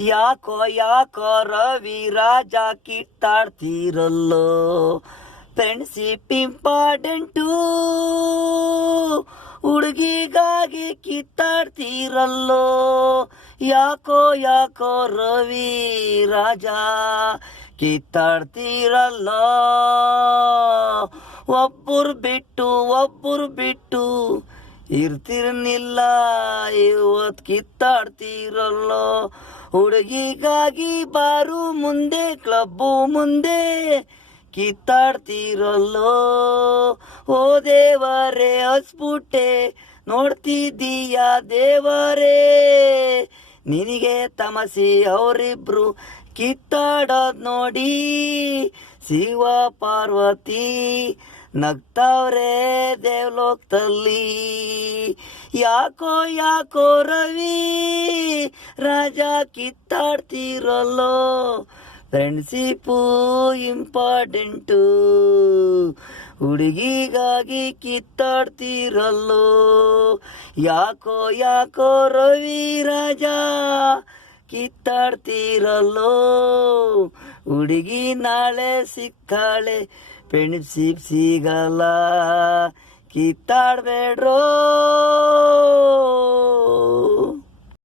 ಯಾಕೋ ಯಾಕೋ ರವಿ ರಾಜ ಕಿತ್ತಾಡ್ತೀರಲ್ಲೋ, friendship important, ಹುಡುಗಿಗಾಗಿ ಕಿತ್ತಾಡ್ತೀರಲ್ಲೋ. ಯಾಕೋ ಯಾಕೋ ರವಿ ರಾಜ ಕಿತ್ತಾಡ್ತೀರಲ್ಲೋ, ಒಬ್ಬರು ಬಿಟ್ಟು ಇರ್ತಿರ್ನಿಲ್ಲ, ಇವತ್ತು ಕಿತ್ತಾಡ್ತೀರಲ್ಲೋ. ಹುಡುಗಿಗಾಗಿ ಬಾರು ಮುಂದೆ, ಕ್ಲಬ್ಬು ಮುಂದೆ ಕಿತ್ತಾಡ್ತೀರಲ್ಲೋ. ಓ ದೇವರೇ ಹಸ್ಬಿಟ್ಟೆ ನೋಡ್ತಿದ್ದೀಯ ದೇವರೇ, ನಿನಗೆ ತಮಸಿ ಅವರಿಬ್ರು ಕಿತ್ತಾಡೋದ್ ನೋಡಿ, ಶಿವ ಪಾರ್ವತಿ ನಗ್ತಾವ್ರೆ ದೇವಲೋಕದಲ್ಲಿ. ಯಾಕೋ ಯಾಕೋ ರವಿ ರಾಜ ಕಿತ್ತಾಡ್ತೀರಲ್ಲೋ, ಫ್ರೆಂಡ್ಶಿಪ್ಪು ಇಂಪಾರ್ಟೆಂಟು, ಹುಡುಗಿಗಾಗಿ ಕಿತ್ತಾಡ್ತೀರಲ್ಲೋ. ಯಾಕೋ ಯಾಕೋ ರವಿ ರಾಜ ಕಿತ್ತಾಡ್ತೀರಲ್ಲೋ, ಹುಡುಗಿ ನಾಳೆ ಸಿಕ್ಕಾಳೆ, ಫ್ರೆಂಡ್ಶಿಪ್ ಸಿಗಲ್ಲ, ಕಿತ್ತಾಡ್ಬೇಡ್ರೋ.